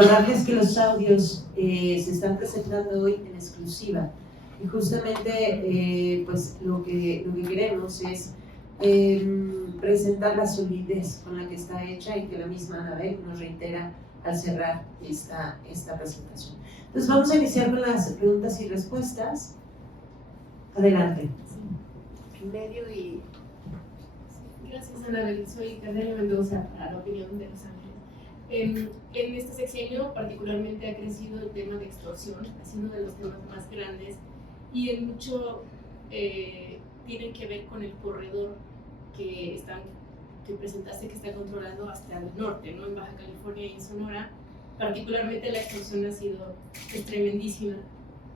recordarles que los audios se están presentando hoy en exclusiva y justamente pues lo que queremos es presentar la solidez con la que está hecha y que la misma Anabel nos reitera al cerrar esta presentación. Entonces vamos a iniciar con las preguntas y respuestas. Adelante. Sí. En medio y... Gracias, Anabel. Soy Carolina Mendoza, a La Opinión de Los Ángeles. En este sexenio particularmente ha crecido el tema de extorsión, ha sido uno de los temas más grandes y en mucho tienen que ver con el corredor que presentaste que está controlando hasta el norte, ¿no? En Baja California y en Sonora. Particularmente la extorsión ha sido tremendísima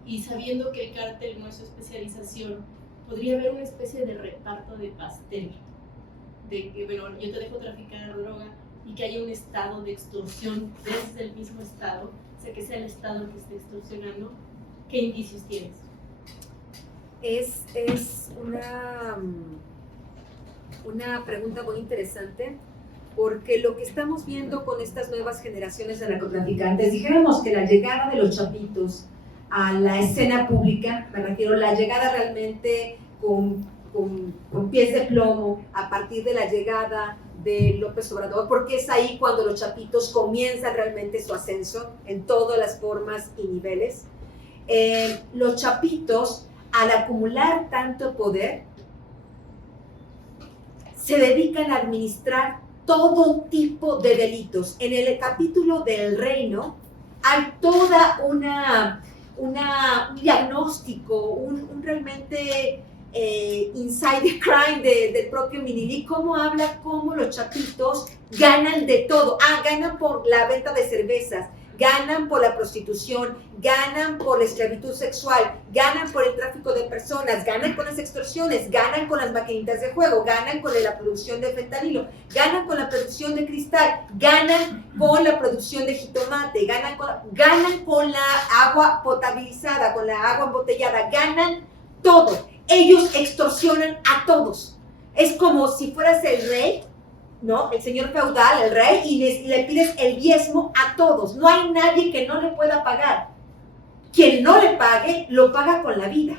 y sabiendo que el cártel no es su especialización, podría haber una especie de reparto de pastel, de que, bueno, yo te dejo traficar droga y que haya un estado de extorsión desde el mismo estado, o sea, que sea el estado que esté extorsionando. ¿Qué indicios tienes? Es una pregunta muy interesante, porque lo que estamos viendo con estas nuevas generaciones de narcotraficantes, dijéramos que la llegada de los chapitos a la escena pública, me refiero a la llegada realmente con pies de plomo a partir de la llegada de López Obrador, porque es ahí cuando los chapitos comienzan realmente su ascenso en todas las formas y niveles. Los chapitos, al acumular tanto poder, se dedican a administrar todo tipo de delitos. En el capítulo del reino hay toda un diagnóstico, un realmente inside crime del propio Minili, cómo habla cómo los chapitos ganan de todo. Ganan por la venta de cervezas, ganan por la prostitución, ganan por la esclavitud sexual, ganan por el tráfico de personas, ganan con las extorsiones, ganan con las maquinitas de juego, ganan con la producción de fentanilo, ganan con la producción de cristal, ganan con la producción de jitomate, ganan con la agua potabilizada, con la agua embotellada, ganan todo. Ellos extorsionan a todos. Es como si fueras el rey, ¿no? El señor feudal, el rey, y le pides el diezmo a todos. No hay nadie que no le pueda pagar. Quien no le pague, lo paga con la vida.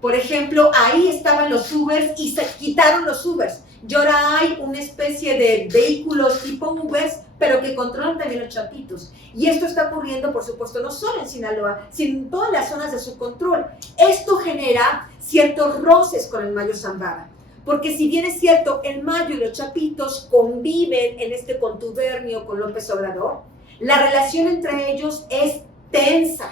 Por ejemplo, ahí estaban los Ubers y se quitaron los Ubers. Y ahora hay una especie de vehículos tipo Ubers, pero que controlan también los chapitos. Y esto está ocurriendo, por supuesto, no solo en Sinaloa, sino en todas las zonas de su control. Esto genera ciertos roces con el Mayo Zambada. Porque si bien es cierto, el Mayo y los chapitos conviven en este contubernio con López Obrador, la relación entre ellos es tensa.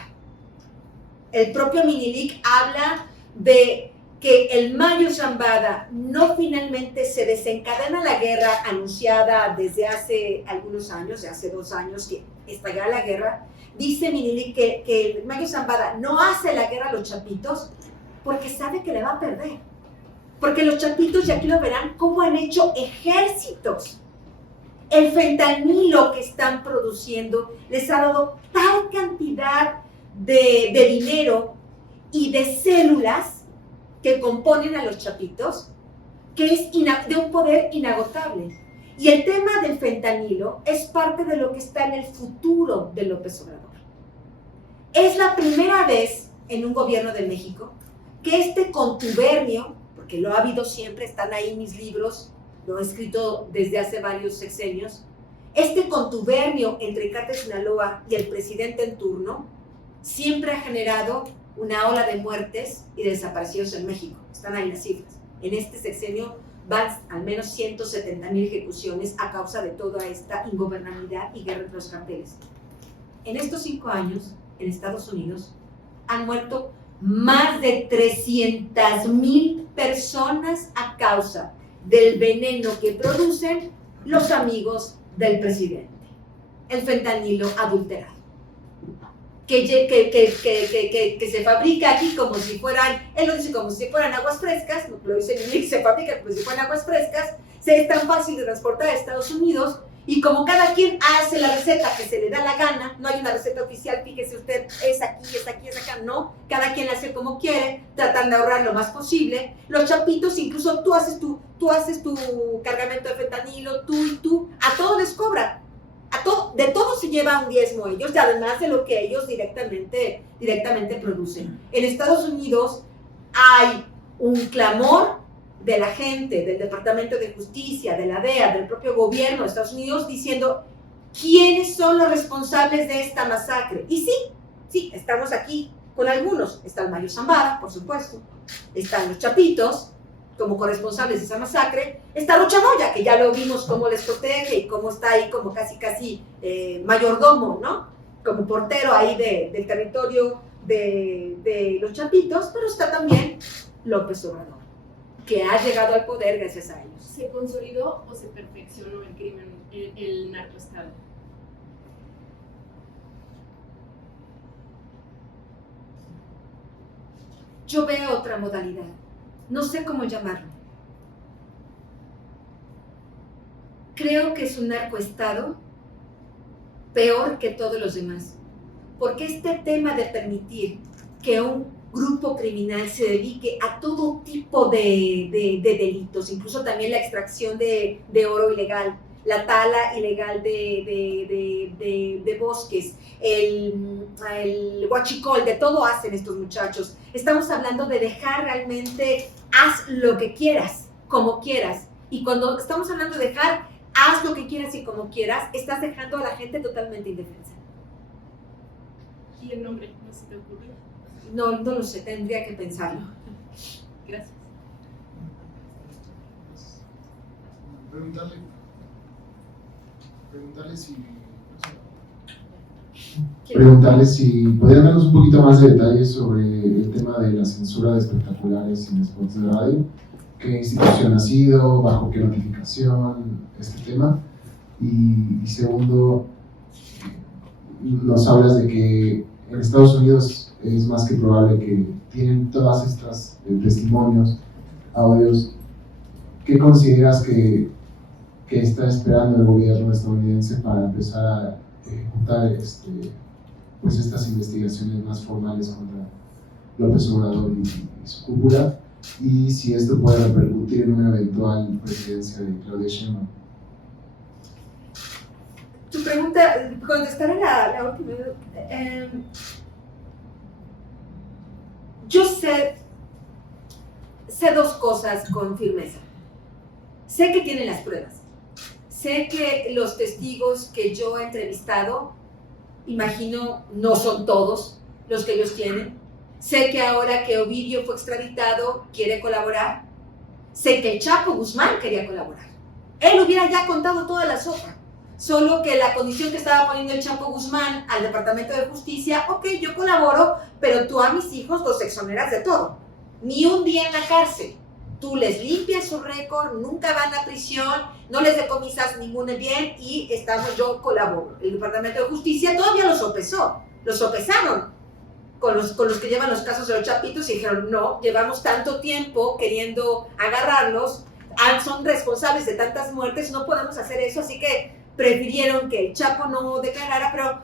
El propio Minilic habla de que el Mayo Zambada no finalmente se desencadena la guerra anunciada desde hace algunos años, de hace 2 años que estallará la guerra. Dice Minilic que el Mayo Zambada no hace la guerra a los chapitos porque sabe que le va a perder. Porque los chapitos, y aquí lo verán, cómo han hecho ejércitos. El fentanilo que están produciendo les ha dado tal cantidad de dinero y de células que componen a los chapitos, que es de un poder inagotable. Y el tema del fentanilo es parte de lo que está en el futuro de López Obrador. Es la primera vez en un gobierno de México que este contubernio, porque lo ha habido siempre, están ahí mis libros, lo he escrito desde hace varios sexenios, este contubernio entre el Cártel Sinaloa y el presidente en turno siempre ha generado una ola de muertes y de desaparecidos en México. Están ahí las cifras. En este sexenio van al menos 170,000 ejecuciones a causa de toda esta ingobernabilidad y guerra entre los carteles. En estos 5 años, en Estados Unidos, han muerto más de 300,000 personas a causa del veneno que producen los amigos del presidente, el fentanilo adulterado, que se fabrica aquí como si fueran, él lo dice como si fueran aguas frescas, lo dice Minilic, se fabrica como si fueran aguas frescas, es tan fácil de transportar a Estados Unidos. Y como cada quien hace la receta que se le da la gana, no hay una receta oficial, fíjese usted, es aquí, es aquí, es acá, no. Cada quien la hace como quiere, tratan de ahorrar lo más posible. Los chapitos, incluso tú haces tu cargamento de fentanilo, tú y tú, a todos les cobran. A todo, de todo se lleva un diezmo ellos, y además de lo que ellos directamente producen. En Estados Unidos hay un clamor de la gente, del Departamento de Justicia, de la DEA, del propio gobierno de Estados Unidos, diciendo quiénes son los responsables de esta masacre. Y sí, estamos aquí con algunos. Está el Mario Zambada, por supuesto. Están los Chapitos, como corresponsables de esa masacre. Está Lucha Moya, que ya lo vimos cómo les protege y cómo está ahí como casi mayordomo, ¿no? Como portero ahí del territorio de los Chapitos, pero está también López Obrador, que ha llegado al poder gracias a ellos. ¿Se consolidó o se perfeccionó el crimen, el narcoestado? Yo veo otra modalidad, no sé cómo llamarlo. Creo que es un narcoestado peor que todos los demás, porque este tema de permitir que un grupo criminal se dedique a todo tipo de delitos, incluso también la extracción de oro ilegal, la tala ilegal de bosques, el huachicol, de todo hacen estos muchachos. Estamos hablando de dejar realmente, haz lo que quieras, como quieras. Y cuando estamos hablando de dejar, haz lo que quieras y como quieras, estás dejando a la gente totalmente indefensa. ¿Y el nombre no se te ocurrió? No lo sé, tendría que pensarlo. Gracias. Preguntarle si podrían darnos un poquito más de detalles sobre el tema de la censura de espectaculares en spots de radio. ¿Qué institución ha sido? ¿Bajo qué notificación este tema? Y segundo, nos hablas de que en Estados Unidos es más que probable que tienen todas estas testimonios, audios. ¿Qué consideras que está esperando el gobierno estadounidense para empezar a ejecutar pues estas investigaciones más formales contra López Obrador y su cúpula? Y si esto puede repercutir en una eventual presidencia de Claudia Sheinbaum. Tu pregunta, contestaré la última. Yo sé dos cosas con firmeza. Sé que tienen las pruebas. Sé que los testigos que yo he entrevistado, imagino, no son todos los que ellos tienen. Sé que ahora que Ovidio fue extraditado, quiere colaborar. Sé que el Chapo Guzmán quería colaborar. Él hubiera ya contado toda la sopa. Solo que la condición que estaba poniendo el Chapo Guzmán al Departamento de Justicia, ok, yo colaboro, pero tú a mis hijos los exoneras de todo. Ni un día en la cárcel. Tú les limpias su récord, nunca van a prisión, no les decomisas ningún bien y yo colaboro. El Departamento de Justicia todavía lo sopesaron con los que llevan los casos de los Chapitos y dijeron, no, llevamos tanto tiempo queriendo agarrarlos, son responsables de tantas muertes, no podemos hacer eso, así que prefirieron que el Chapo no declarara, pero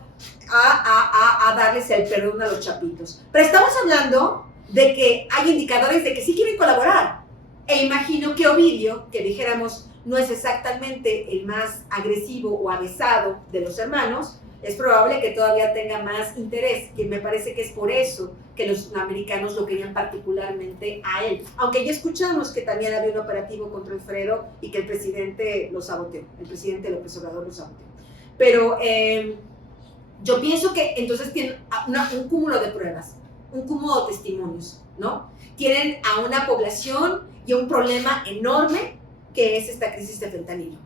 a darles el perdón a los Chapitos. Pero estamos hablando de que hay indicadores de que sí quieren colaborar. E imagino que Ovidio, que dijéramos no es exactamente el más agresivo o avesado de los hermanos, es probable que todavía tenga más interés, que me parece que es por eso que los americanos lo querían particularmente a él. Aunque ya escuchamos que también había un operativo contra Alfredo y que el presidente lo saboteó, el presidente López Obrador lo saboteó. Pero yo pienso que entonces tienen un cúmulo de pruebas, un cúmulo de testimonios, ¿no? Tienen a una población y un problema enorme que es esta crisis de fentanilo.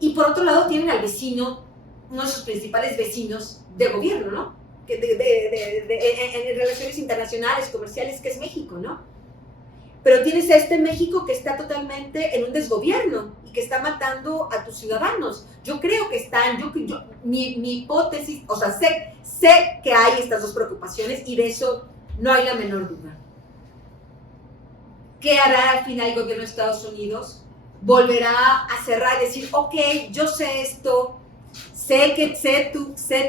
Y por otro lado tienen al vecino, uno de sus principales vecinos de gobierno, ¿no? En relaciones internacionales, comerciales, que es México, ¿no? Pero tienes a este México que está totalmente en un desgobierno y que está matando a tus ciudadanos. Yo creo que están, mi hipótesis, o sea, sé que hay estas dos preocupaciones y de eso no hay la menor duda. ¿Qué hará al final el gobierno de Estados Unidos? Volverá a cerrar y decir, ok, yo sé esto, sé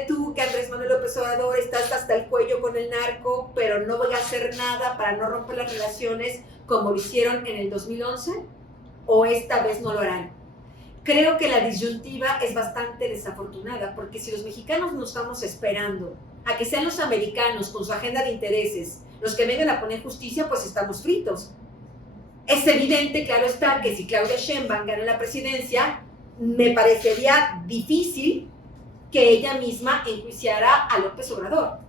tú que Andrés Manuel López Obrador estás hasta el cuello con el narco, pero no voy a hacer nada para no romper las relaciones como lo hicieron en el 2011, o esta vez no lo harán. creo que la disyuntiva es bastante desafortunada, porque si los mexicanos nos estamos esperando a que sean los americanos con su agenda de intereses los que vengan a poner justicia, pues estamos fritos. Es evidente, claro está, que si Claudia Sheinbaum gana la presidencia, me parecería difícil que ella misma enjuiciara a López Obrador.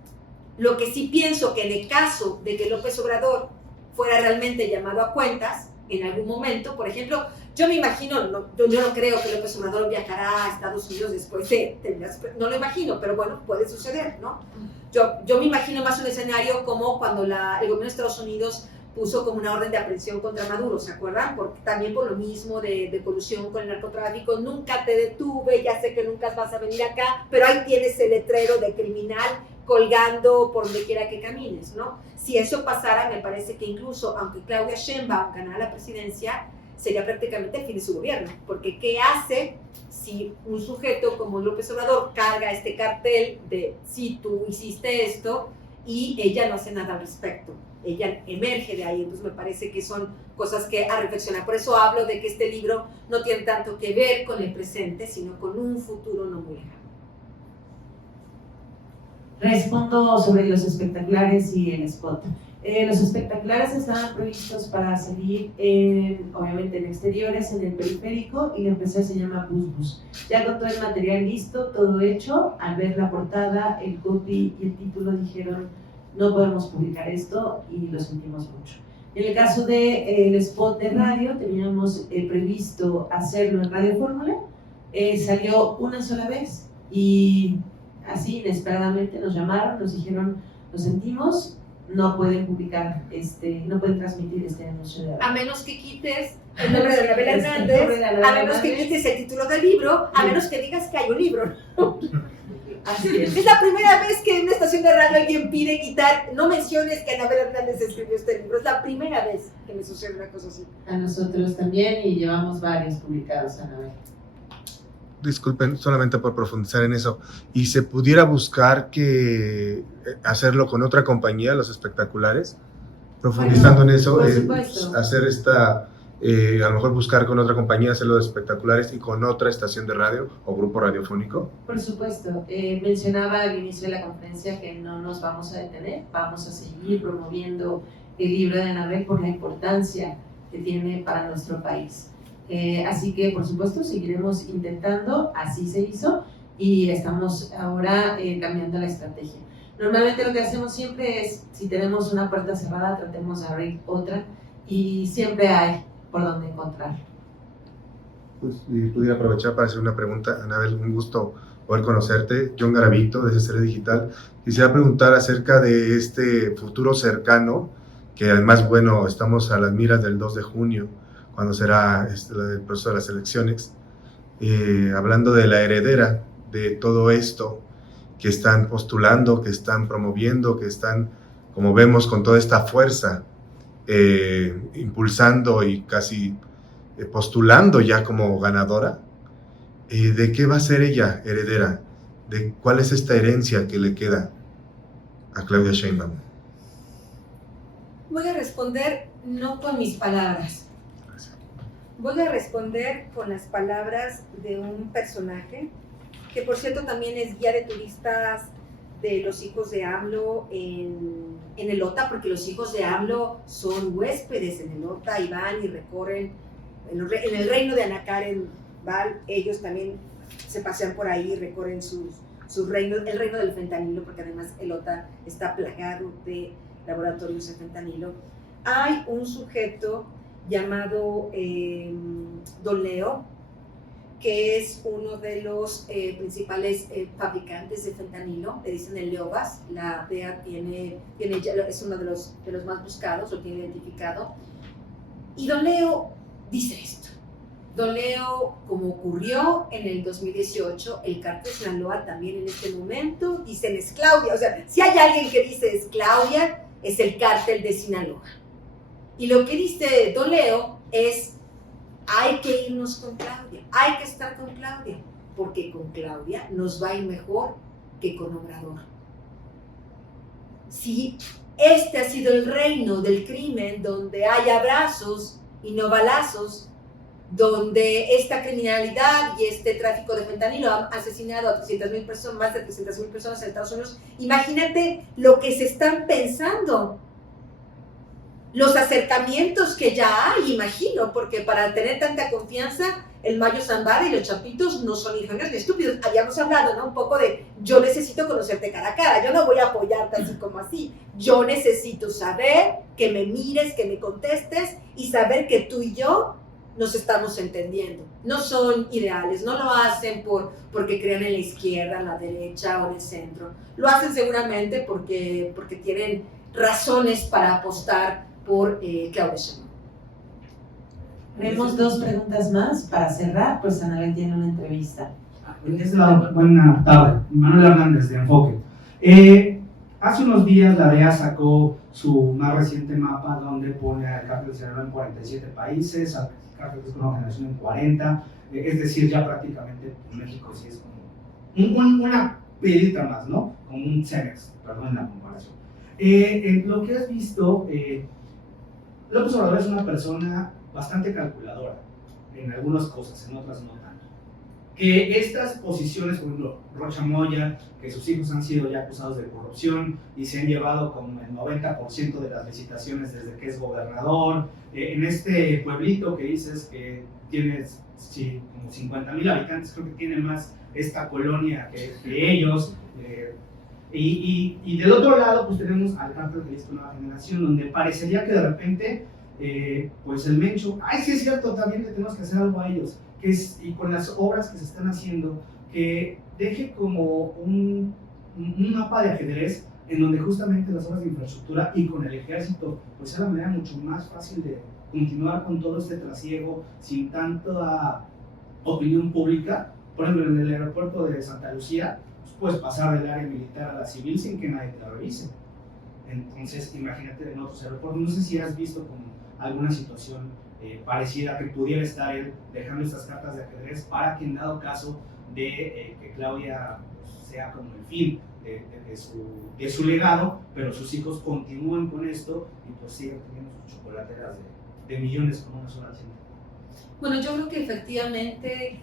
Lo que sí pienso que en el caso de que López Obrador fuera realmente llamado a cuentas, en algún momento, por ejemplo, yo me imagino, yo no creo que López Obrador viajará a Estados Unidos después no lo imagino, pero bueno, puede suceder, ¿no? Yo me imagino más un escenario como cuando el gobierno de Estados Unidos puso como una orden de aprehensión contra Maduro, ¿se acuerdan? Porque también por lo mismo de colusión con el narcotráfico, nunca te detuve, ya sé que nunca vas a venir acá, pero ahí tienes el letrero de criminal colgando por donde quiera que camines, ¿no? Si eso pasara, me parece que incluso, aunque Claudia Sheinbaum ganara la presidencia, sería prácticamente el fin de su gobierno, porque ¿qué hace si un sujeto como López Obrador carga este cartel de si tú hiciste esto y ella no hace nada al respecto? Ella emerge de ahí, entonces me parece que son cosas que a reflexionar. Por eso hablo de que este libro no tiene tanto que ver con el presente, sino con un futuro no muy lejano. Respondo sobre los espectaculares y el spot. Los espectaculares estaban previstos para salir, obviamente en exteriores, en el periférico, y la empresa se llama Bus Bus. Ya con todo el material listo, todo hecho, al ver la portada, el copy y el título dijeron, no podemos publicar esto, y lo sentimos mucho. En el caso del spot de radio, teníamos previsto hacerlo en Radio Fórmula, salió una sola vez, y así inesperadamente nos llamaron, nos dijeron, lo sentimos, no pueden publicar, no pueden transmitir este anuncio de radio. A menos que quites el nombre de Anabel Hernández, a menos que quites el título del libro, a menos que digas que hay un libro. Así es. Es la primera vez que en una estación de radio alguien pide quitar, no menciones que Anabel Hernández escribió este libro, es la primera vez que me sucede una cosa así. A nosotros también, y llevamos varios publicados, Anabel. Disculpen, solamente por profundizar en eso, y se pudiera buscar que hacerlo con otra compañía, los espectaculares, profundizando en eso, hacer esta, a lo mejor buscar con otra compañía, hacerlo de espectaculares y con otra estación de radio o grupo radiofónico. Por supuesto, mencionaba al inicio de la conferencia que no nos vamos a detener, vamos a seguir promoviendo el libro de Anabel por la importancia que tiene para nuestro país. Así que, por supuesto, seguiremos intentando, así se hizo, y estamos ahora cambiando la estrategia. Normalmente lo que hacemos siempre es, si tenemos una puerta cerrada, tratemos de abrir otra, y siempre hay por donde encontrar. Pues, y pudiera aprovechar para hacer una pregunta. Anabel, un gusto poder conocerte. John Garavito, de SCR Digital. Quisiera preguntar acerca de este futuro cercano, que además, bueno, estamos a las miras del 2 de junio, cuando será el proceso de las elecciones, hablando de la heredera de todo esto que están postulando, que están promoviendo, que están, como vemos, con toda esta fuerza, impulsando y casi postulando ya como ganadora. ¿De qué va a ser ella heredera? ¿De cuál es esta herencia que le queda a Claudia Sheinbaum? Voy a responder no con mis palabras. Voy a responder con las palabras de un personaje que, por cierto, también es guía de turistas de los hijos de AMLO en el OTA, porque los hijos de AMLO son huéspedes en el OTA y van y recorren en el reino de Ana Karen Val. Ellos también se pasean por ahí y recorren su reino, el reino del fentanilo, porque además el OTA está plagado de laboratorios de fentanilo. Hay un sujeto llamado Don Leo, que es uno de los principales fabricantes de fentanilo, le dicen el Leovas. La DEA es uno de los más buscados, lo tiene identificado. Y Don Leo dice esto. Don Leo, como ocurrió en el 2018, el cártel Sinaloa también en este momento dicen es Claudia. O sea, si hay alguien que dice es Claudia, es el cártel de Sinaloa. Y lo que dice Don Leo es, hay que irnos con Claudia, hay que estar con Claudia, porque con Claudia nos va a ir mejor que con Obrador. Si este ha sido el reino del crimen donde hay abrazos y no balazos, donde esta criminalidad y este tráfico de fentanilo han asesinado a 300,000 personas, más de 300,000 personas en Estados Unidos. Imagínate lo que se están pensando, los acercamientos que ya hay, imagino, porque para tener tanta confianza, el Mayo Zambada y los Chapitos no son ingenuos ni estúpidos. Habíamos hablado, ¿no? Un poco de, yo necesito conocerte cara a cara, yo no voy a apoyarte así como así, yo necesito saber, que me mires, que me contestes y saber que tú y yo nos estamos entendiendo. No son ideales, no lo hacen porque crean en la izquierda, en la derecha o en el centro. Lo hacen seguramente porque tienen razones para apostar por Claudia Sheinbaum. Tenemos 2 preguntas más para cerrar, pues Anabel tiene una entrevista. Buena tarde, Manuel Hernández de Enfoque. Hace unos días la DEA sacó su más reciente mapa donde pone al cártel de Sinaloa en 47 países, al cártel de Nueva Generación en 40, es decir, ya prácticamente México sí es como una pedita más, ¿no? Como un Cemex, perdón en la comparación. Lo que has visto, López Obrador es una persona bastante calculadora en algunas cosas, en otras no tanto. Que estas posiciones, por ejemplo, Rocha Moya, que sus hijos han sido ya acusados de corrupción y se han llevado como el 90% de las licitaciones desde que es gobernador, en este pueblito que dices que tienes como 50,000 habitantes, creo que tiene más esta colonia que ellos, y del otro lado pues tenemos al cártel Jalisco Nueva Generación, donde parecería que de repente pues el Mencho, sí es cierto, también le tenemos que hacer algo a ellos, y con las obras que se están haciendo, que deje como un mapa de ajedrez en donde justamente las obras de infraestructura y con el ejército pues sea la manera mucho más fácil de continuar con todo este trasiego sin tanta opinión pública. Por ejemplo, en el aeropuerto de Santa Lucía pues puedes pasar del área militar a la civil sin que nadie te la revise. Entonces imagínate en otros aeropuertos, no sé si has visto como alguna situación parecida que pudiera estar él dejando estas cartas de ajedrez para que en dado caso de que Claudia sea como el fin de su legado, pero sus hijos continúen con esto y pues sigan teniendo sus chocolateras de millones con una sola gente. Bueno, yo creo que efectivamente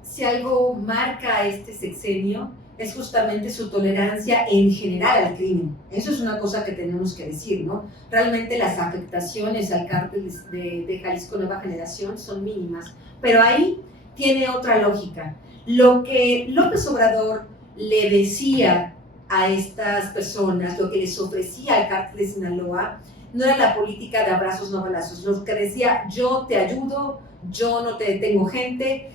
si algo marca este sexenio es justamente su tolerancia en general al crimen. Eso es una cosa que tenemos que decir, ¿no? Realmente las afectaciones al cártel de Jalisco Nueva Generación son mínimas, pero ahí tiene otra lógica. Lo que López Obrador le decía a estas personas, lo que les ofrecía al cártel de Sinaloa, no era la política de abrazos no balazos. Lo que decía, yo te ayudo, yo no te detengo gente,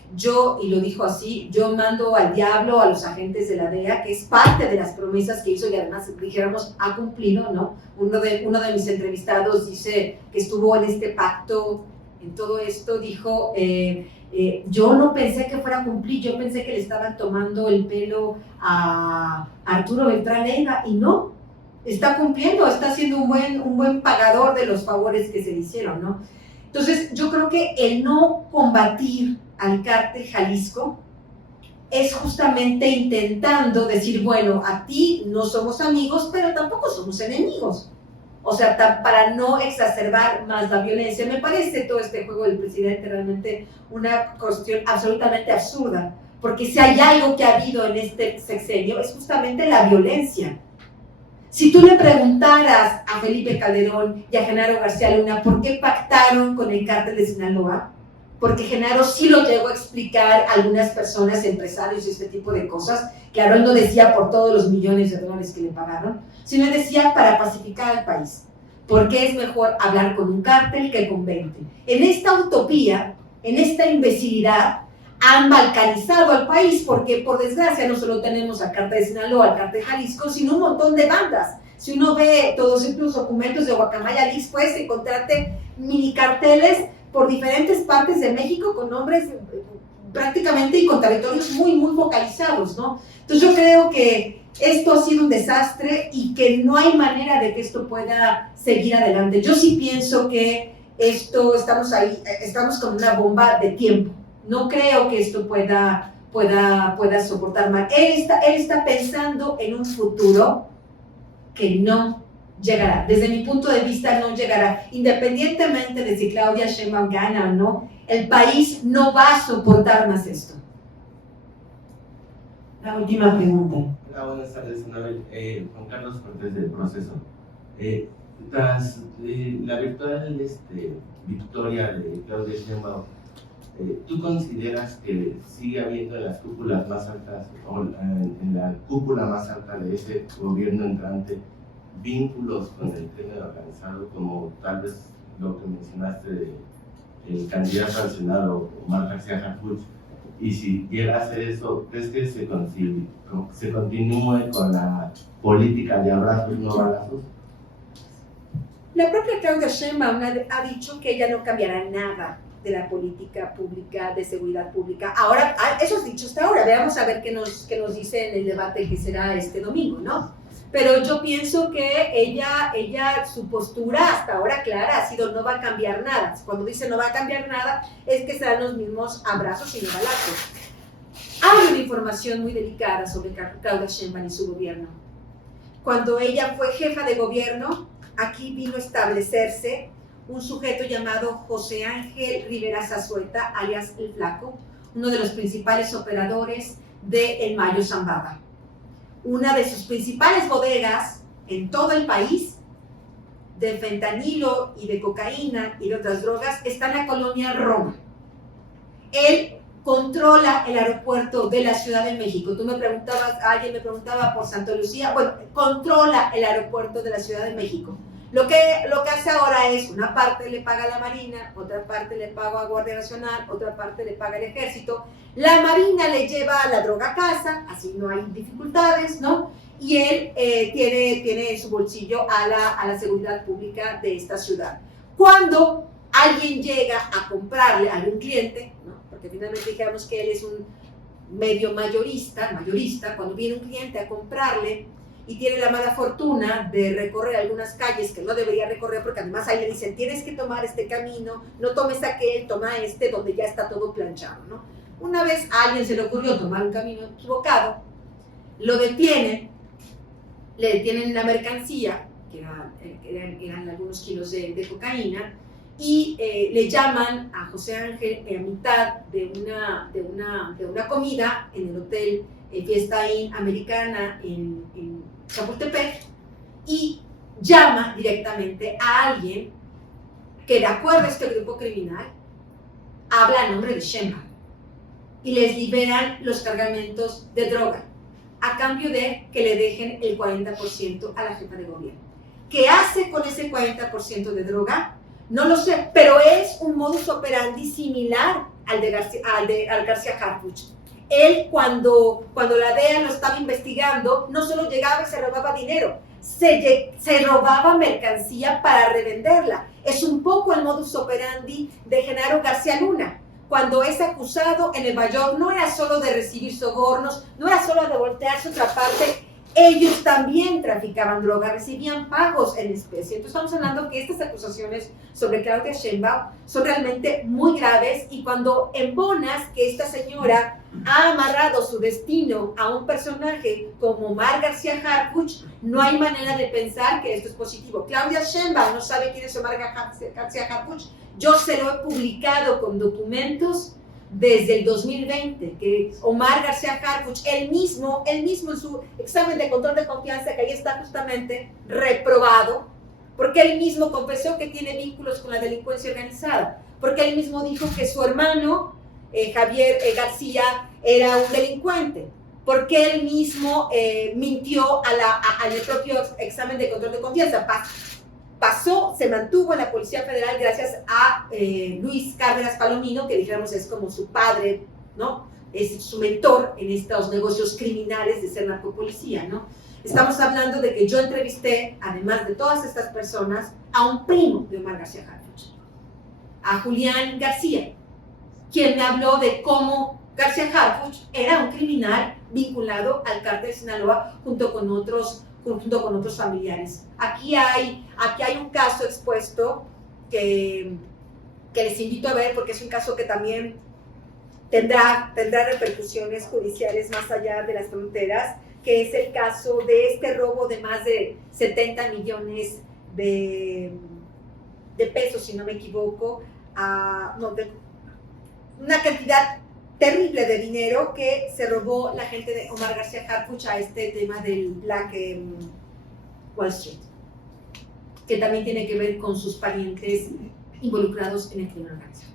y lo dijo así, yo mando al diablo a los agentes de la DEA, que es parte de las promesas que hizo y además, dijéramos, ha cumplido, ¿no? Uno de mis entrevistados dice que estuvo en este pacto, en todo esto, dijo, yo no pensé que fuera a cumplir, yo pensé que le estaban tomando el pelo a Arturo Beltrán Leiva, y no, está cumpliendo, está siendo un buen pagador de los favores que se le hicieron, ¿no? Entonces, yo creo que el no combatir al cártel Jalisco es justamente intentando decir, bueno, a ti no somos amigos, pero tampoco somos enemigos. O sea, para no exacerbar más la violencia. Me parece todo este juego del presidente realmente una cuestión absolutamente absurda, porque si hay algo que ha habido en este sexenio es justamente la violencia. Si tú le preguntaras a Felipe Calderón y a Genaro García Luna por qué pactaron con el cártel de Sinaloa, porque Genaro sí lo llegó a explicar a algunas personas, empresarios y este tipo de cosas, claro, él no decía por todos los millones de dólares que le pagaron, sino decía para pacificar al país, porque es mejor hablar con un cártel que con 20. En esta utopía, en esta imbecilidad, han balcanizado al país, porque por desgracia no solo tenemos al cártel de Sinaloa, al cártel de Jalisco, sino un montón de bandas. Si uno ve todos estos documentos de Guacamaya Leaks, puedes encontrarte mini carteles por diferentes partes de México con nombres prácticamente y con territorios muy, muy focalizados, ¿no? Entonces yo creo que esto ha sido un desastre y que no hay manera de que esto pueda seguir adelante. Yo sí pienso que estamos con una bomba de tiempo. No creo que esto pueda soportar más. Él está pensando en un futuro que no llegará. Desde mi punto de vista no llegará. Independientemente de si Claudia Sheinbaum gana o no, el país no va a soportar más esto. La última pregunta. Hola, buenas tardes, Anabel. Juan Carlos Cortés del Proceso. Tras la virtual victoria de Claudia Sheinbaum, ¿tú consideras que sigue habiendo en las cúpulas más altas, o en la cúpula más alta de ese gobierno entrante, vínculos con el crimen organizado, como tal vez lo que mencionaste del candidato al Senado, Omar García Harfuch? Y si llega a hacer eso, ¿crees que se continúe con la política de abrazos no balazos? La propia Claudia Sheinbaum ha dicho que ella no cambiará nada de la política pública, de seguridad pública. Ahora, eso es dicho hasta ahora. Veamos a ver qué nos dice en el debate que será este domingo, ¿no? Pero yo pienso que ella, su postura hasta ahora clara ha sido no va a cambiar nada. Cuando dice no va a cambiar nada, es que serán los mismos abrazos y no balazos. Hay una información muy delicada sobre Claudia Sheinbaum y su gobierno. Cuando ella fue jefa de gobierno, aquí vino a establecerse un sujeto llamado José Ángel Rivera Zazueta, alias El Flaco, uno de los principales operadores de El Mayo Zambada. Una de sus principales bodegas en todo el país de fentanilo y de cocaína y de otras drogas está en la colonia Roma. Él controla el aeropuerto de la Ciudad de México. Tú me preguntabas, alguien me preguntaba por Santa Lucía. Bueno, controla el aeropuerto de la Ciudad de México. Lo que hace ahora es, una parte le paga a la Marina, otra parte le paga a Guardia Nacional, otra parte le paga al Ejército. La Marina le lleva la droga a casa, así no hay dificultades, ¿no? Y él tiene en su bolsillo a la seguridad pública de esta ciudad. Cuando alguien llega a comprarle a algún cliente, ¿no? Porque finalmente dijéramos que él es un medio mayorista, cuando viene un cliente a comprarle y tiene la mala fortuna de recorrer algunas calles que no debería recorrer, porque además ahí le dicen, tienes que tomar este camino, no tomes aquel, toma este, donde ya está todo planchado, ¿no? Una vez a alguien se le ocurrió tomar un camino equivocado, lo detienen, le detienen la mercancía, que eran algunos kilos de cocaína, y le llaman a José Ángel a mitad de una comida en el hotel Fiesta Inn Americana en Chapultepec, y llama directamente a alguien que, de acuerdo a este grupo criminal, habla a nombre de Sheinbaum y les liberan los cargamentos de droga a cambio de que le dejen el 40% a la jefa de gobierno. ¿Qué hace con ese 40% de droga? No lo sé, pero es un modus operandi similar al García Harfuch. Él, cuando la DEA lo estaba investigando, no solo llegaba y se robaba dinero, se robaba mercancía para revenderla. Es un poco el modus operandi de Genaro García Luna. Cuando es acusado en Nueva York, no era solo de recibir sobornos, no era solo de voltearse otra parte, ellos también traficaban droga, recibían pagos en especie. Entonces estamos hablando que estas acusaciones sobre Claudia Sheinbaum son realmente muy graves, y cuando embonas que esta señora ha amarrado su destino a un personaje como Omar García Harfuch, no hay manera de pensar que esto es positivo. Claudia Sheinbaum no sabe quién es Omar García Harfuch. Yo se lo he publicado con documentos desde el 2020, que Omar García Harfuch, él mismo en su examen de control de confianza, que ahí está justamente reprobado, porque él mismo confesó que tiene vínculos con la delincuencia organizada, porque él mismo dijo que su hermano, Javier García, era un delincuente, porque él mismo mintió al propio examen de control de confianza. Se mantuvo en la Policía Federal gracias a Luis Cárdenas Palomino, que dijéramos es como su padre, ¿no? Es su mentor en estos negocios criminales de ser narcopolicía, ¿no? Estamos hablando de que yo entrevisté, además de todas estas personas, a un primo de Omar García Harfuch, a Julián García, quien me habló de cómo García Harfuch era un criminal vinculado al cártel de Sinaloa junto con otros familiares. Aquí hay un caso expuesto que les invito a ver, porque es un caso que también tendrá repercusiones judiciales más allá de las fronteras. que es el caso de este robo de más de 70 millones de pesos, si no me equivoco, una cantidad terrible de dinero que se robó la gente de Omar García Harfuch a este tema del Black Wall Street, que también tiene que ver con sus parientes involucrados en el crimen organizado.